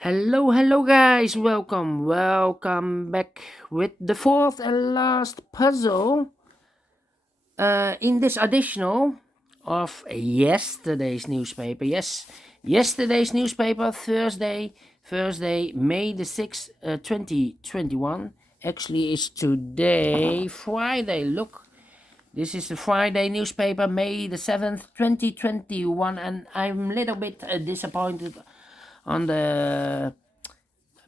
Hello guys, welcome back with the fourth and last puzzle in this additional of yesterday's newspaper. Yes, yesterday's newspaper, Thursday, May the 6th, 2021. Actually, it's today, Friday. Look, this is the Friday newspaper, May the 7th, 2021, and I'm a little bit disappointed on the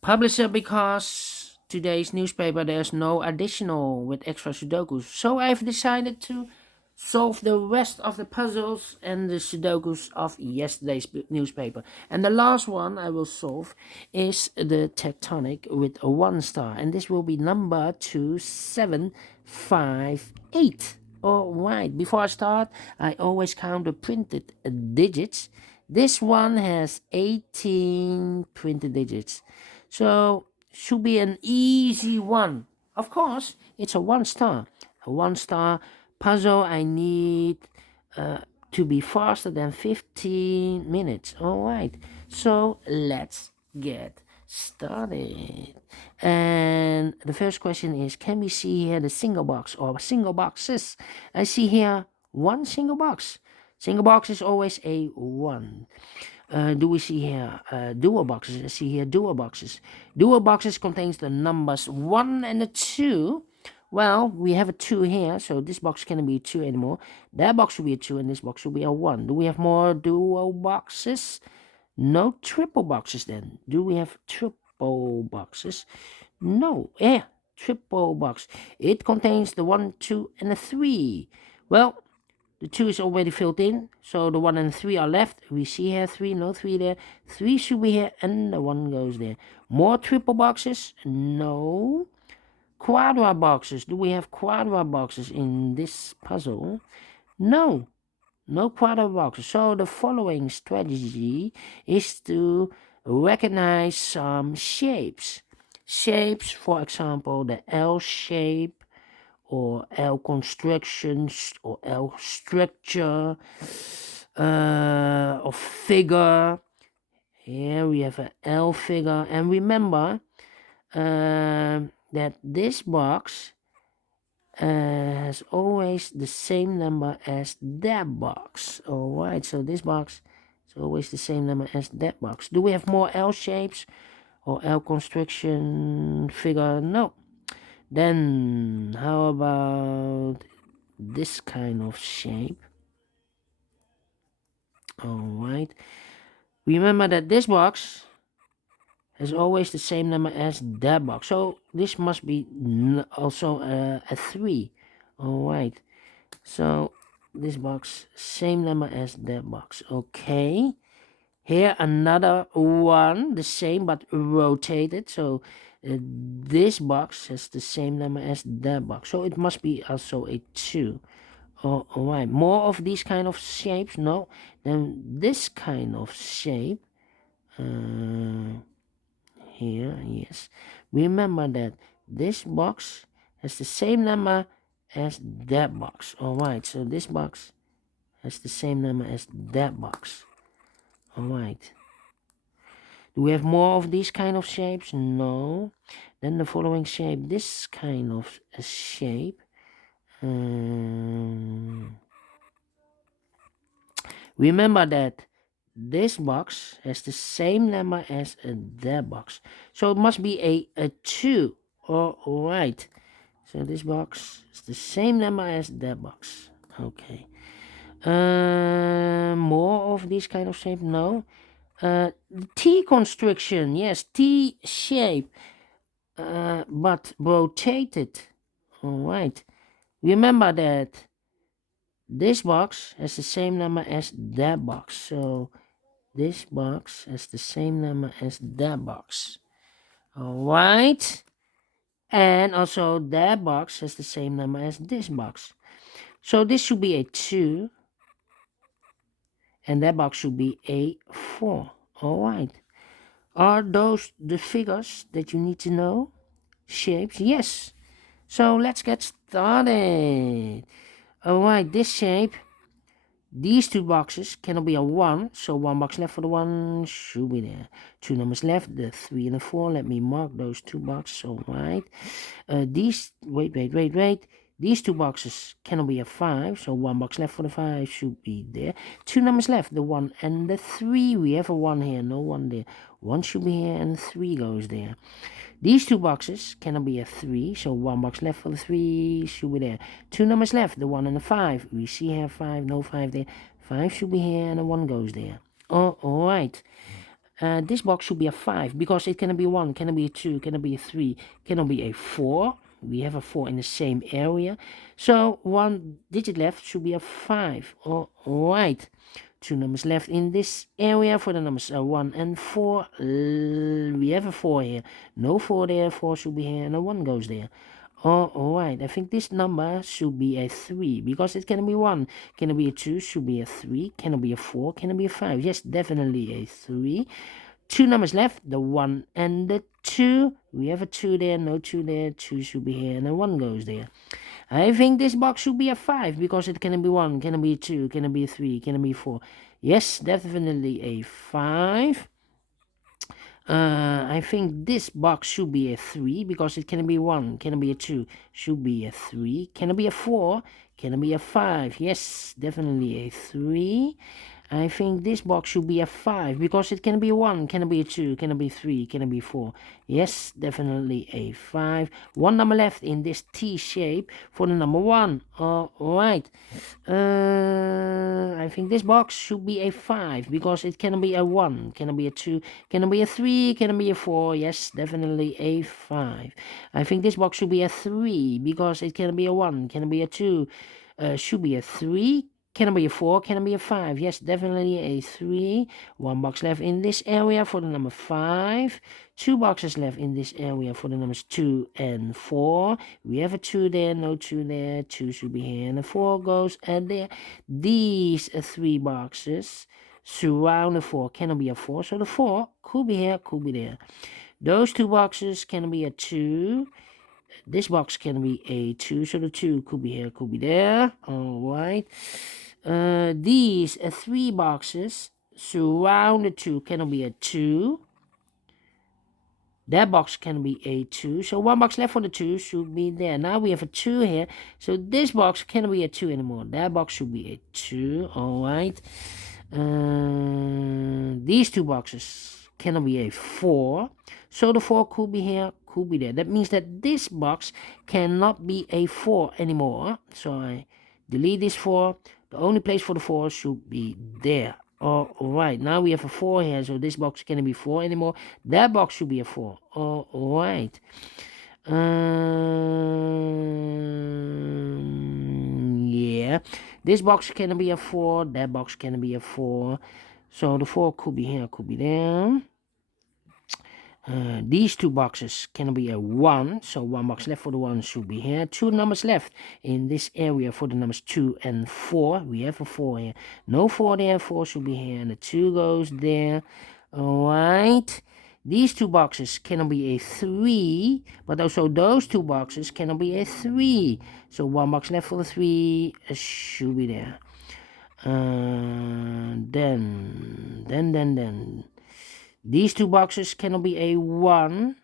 publisher because today's newspaper there's no additional with extra sudokus, so I've decided to solve the rest of the puzzles and the sudokus of yesterday's newspaper. And the last one I will solve is the tectonic with a 1 star, and this will be number 2758. All right, before I start, I always count the printed digits. This one has 18 printed digits, so should be an easy one. Of course, it's a 1 star. A 1 star puzzle. I need to be faster than 15 minutes. All right. So let's get started. And the first question is, can we see here the single box or single boxes? I see here one single box. Single box is always a 1. Do we see here dual boxes? I see here dual boxes. Dual boxes contains the numbers 1 and a 2. Well, we have a 2 here, so this box cannot be a 2 anymore. That box will be a 2 and this box will be a 1. Do we have more dual boxes? No triple boxes then. Do we have triple boxes? No. Yeah, triple box. It contains the 1, 2, and a 3. Well, the 2 is already filled in, so the 1 and 3 are left. We see here 3, no 3 there. 3 should be here, and the 1 goes there. More triple boxes? No. Quadra boxes. Do we have quadra boxes in this puzzle? No. No quadra boxes. So the following strategy is to recognize some shapes. Shapes, for example, the L shape, or L constructions, or L structure, or figure. Here we have an L figure, and remember that this box has always the same number as that box. All right, so this box is always the same number as that box. Do we have more L shapes or L construction figure? No. Then how about this kind of shape? All right, remember that this box has always the same number as that box, so this must be also a 3. All right, so this box same number as that box. Okay, here another one, the same but rotated, so this box has the same number as that box, so it must be also a 2. Oh, all right, more of these kind of shapes? No. Then this kind of shape here, yes, remember that this box has the same number as that box. All right, so this box has the same number as that box. All right, do we have more of these kind of shapes? No. Then the following shape, this kind of shape, remember that this box has the same number as that box, so it must be a 2. All right, so this box is the same number as that box. Okay, more of this kind of shape? No. T construction, yes, T shape, but rotated. All right, remember that this box has the same number as that box, so this box has the same number as that box. All right, and also that box has the same number as this box, so this should be a 2 and that box should be a 4. All right, are those the figures that you need to know? Shapes? Yes. So let's get started. All right, this shape, These two boxes cannot be a 1, so 1 box left for the 1 should be there. 2 numbers left, the 3 and the 4. Let me mark those 2 boxes, alright. Wait. These 2 boxes cannot be a 5, so 1 box left for the 5 should be there. 2 numbers left, the 1 and the 3. We have a 1 here, no 1 there. 1 should be here and 3 goes there. These 2 boxes cannot be a 3, so 1 box left for the 3 should be there. 2 numbers left, the 1 and the 5. We see here 5, no 5 there. 5 should be here and a 1 goes there. Oh, alright. This box should be a 5 because it cannot be 1, cannot be a 2, cannot be a 3, cannot be a 4. We have a 4 in the same area. So 1 digit left should be a 5. Alright. 2 numbers left in this area for the numbers 1 and 4. We have a 4 here. No 4 there. 4 should be here and a 1 goes there. Alright. I think this number should be a 3 because it can be 1. Can it be a 2? Should be a 3. Can it be a 4? Can it be a 5? Yes, definitely a 3. 2 numbers left. The 1 and the 2. We have a 2 there. No 2 there. 2 should be here and a 1 goes there. I think this box should be a 5 because it can be 1, can be 2, can be 3, can be 4. Yes, definitely a 5. I think this box should be a 3 because it can be 1, can be a 2, should be a 3. Can it be a 4? Can it be a 5? Yes, definitely a 3. I think this box should be a 5 because it can be 1, can be a 2, can be 3, can be 4. Yes, definitely a 5. 1 number left in this T shape for the number 1. Alright. I think this box should be a 5 because it can be a 1, can be a 2, can be a 3, can be a 4. Yes, definitely a 5. I think this box should be a 3 because it can be a 1, can be a 2, should be a 3. Can it be a 4? Can it be a 5? Yes, definitely a 3. 1 box left in this area for the number 5. 2 boxes left in this area for the numbers 2 and 4. We have a 2 there, no 2 there. 2 should be here and a 4 goes and there. These 3 boxes surround the 4. Cannot be a 4, so the 4 could be here, could be there. Those 2 boxes can be a 2. This box can be a 2, so the 2 could be here, could be there. Alright. These 3 boxes surround the 2 cannot be a 2. That box can be a 2. So 1 box left for the 2 should be there. Now we have a 2 here. So this box cannot be a 2 anymore. That box should be a 2. Alright. These 2 boxes cannot be a 4. So the 4 could be here, could be there. That means that this box cannot be a 4 anymore. So I delete this 4. The only place for the 4 should be there. Alright, now we have a 4 here, so this box cannot be 4 anymore. That box should be a 4. Alright. Yeah. This box cannot be a 4. That box cannot be a 4. So the 4 could be here, could be there. These 2 boxes can be a 1, so 1 box left for the 1 should be here. 2 numbers left in this area for the numbers 2 and 4. We have a 4 here. No 4 there, 4 should be here, and the 2 goes there. Alright. These 2 boxes cannot be a 3, but also those 2 boxes cannot be a 3. So 1 box left for the 3 should be there. Then. These 2 boxes cannot be a 1.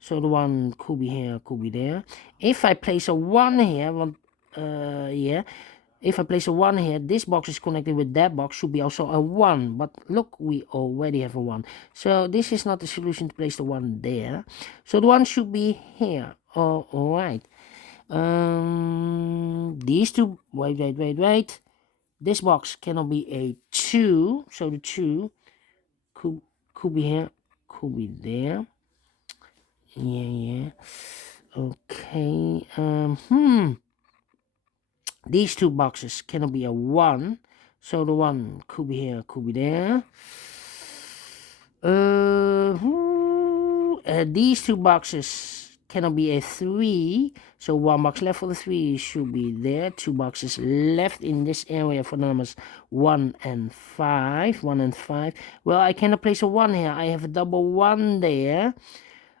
So the 1 could be here, could be there. If I place a 1 here, if I place a 1 here, this box is connected with that box, should be also a 1. But look, we already have a 1. So this is not the solution to place the 1 there. So the 1 should be here. Alright. These 2, wait. This box cannot be a 2. So the 2 could be here, could be there. Yeah. Okay. These 2 boxes cannot be a 1. So the 1 could be here, could be there. These 2 boxes cannot be a 3. So 1 box left for the 3 should be there. 2 boxes left in this area for the numbers 1 and 5. 1 and 5. Well, I cannot place a 1 here. I have a double 1 there.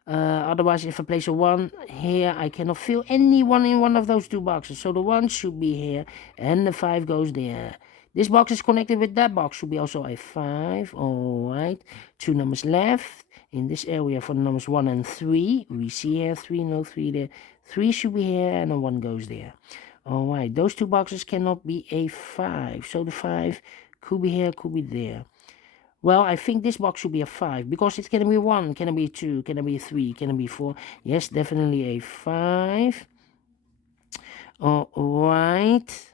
Otherwise, if I place a 1 here, I cannot fill any 1 in one of those 2 boxes. So the 1 should be here, and the 5 goes there. This box is connected with that box, should be also a 5. All right, 2 numbers left in this area for the numbers 1 and 3. We see here 3, no 3 there. 3 should be here, and a 1 goes there. All right, those 2 boxes cannot be a 5, so the 5 could be here, could be there. Well, I think this box should be a 5, because it can be 1, can it be 2, can it be 3, can it be 4? Yes, definitely a 5. All right.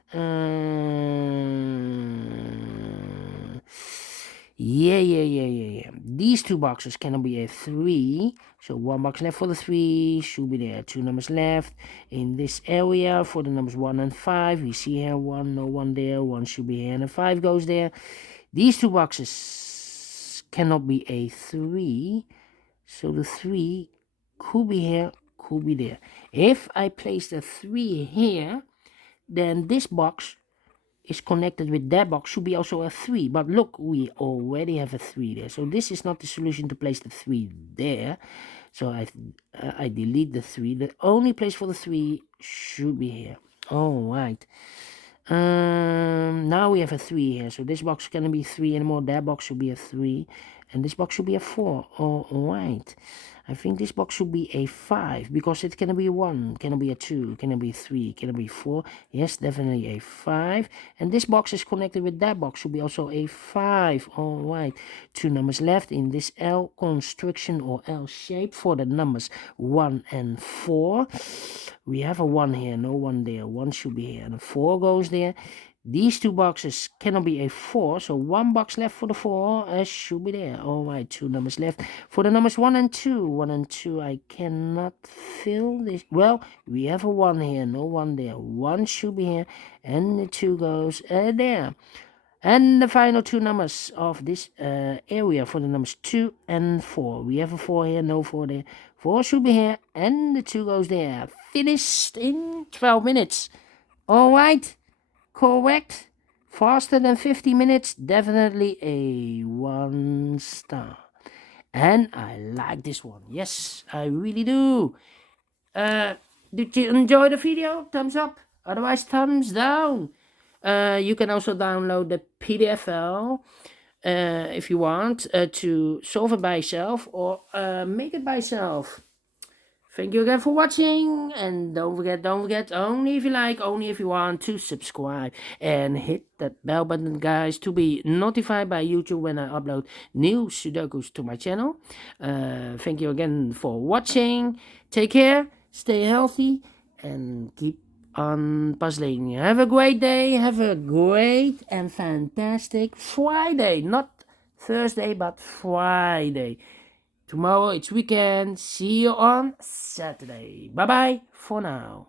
Yeah. These 2 boxes cannot be a 3. So 1 box left for the 3, should be there. 2 numbers left in this area for the numbers 1 and 5. We see here 1, no 1 there. 1 should be here, and a 5 goes there. These 2 boxes cannot be a 3. So the 3 could be here, could be there. If I place the 3 here, then this box is connected with that box, should be also a 3. But look, we already have a 3 there. So this is not the solution to place the 3 there. So I delete the 3. The only place for the 3 should be here. All right. Now we have a 3 here. So this box cannot be 3 anymore. That box should be a 3. And this box should be a 4. All right. I think this box should be a 5, because it can be 1, can be a 2, can be 3, can be 4. Yes, definitely a 5. And this box is connected with that box, should be also a 5. All right. 2 numbers left in this L construction or L shape for the numbers 1 and 4. We have a 1 here, no 1 there. 1 should be here, and a 4 goes there. These 2 boxes cannot be a 4, so 1 box left for the 4 should be there. All right, 2 numbers left for the numbers 1 and 2. 1 and 2, I cannot fill this. Well, we have a 1 here, no 1 there. 1 should be here, and the 2 goes there. And the final 2 numbers of this area for the numbers 2 and 4. We have a 4 here, no 4 there. 4 should be here, and the 2 goes there. Finished in 12 minutes. All right. Correct. Faster than 50 minutes. Definitely a 1 star. And I like this one. Yes, I really do. Did you enjoy the video? Thumbs up. Otherwise, thumbs down. You can also download the PDF file if you want to solve it by yourself or make it by yourself. Thank you again for watching, and don't forget, only if you like, only if you want, to subscribe and hit that bell button, guys, to be notified by YouTube when I upload new Sudokus to my channel. Thank you again for watching. Take care, stay healthy, and keep on puzzling. Have a great day, have a great and fantastic Friday, not Thursday, but Friday. Tomorrow it's weekend. See you on Saturday. Bye bye for now.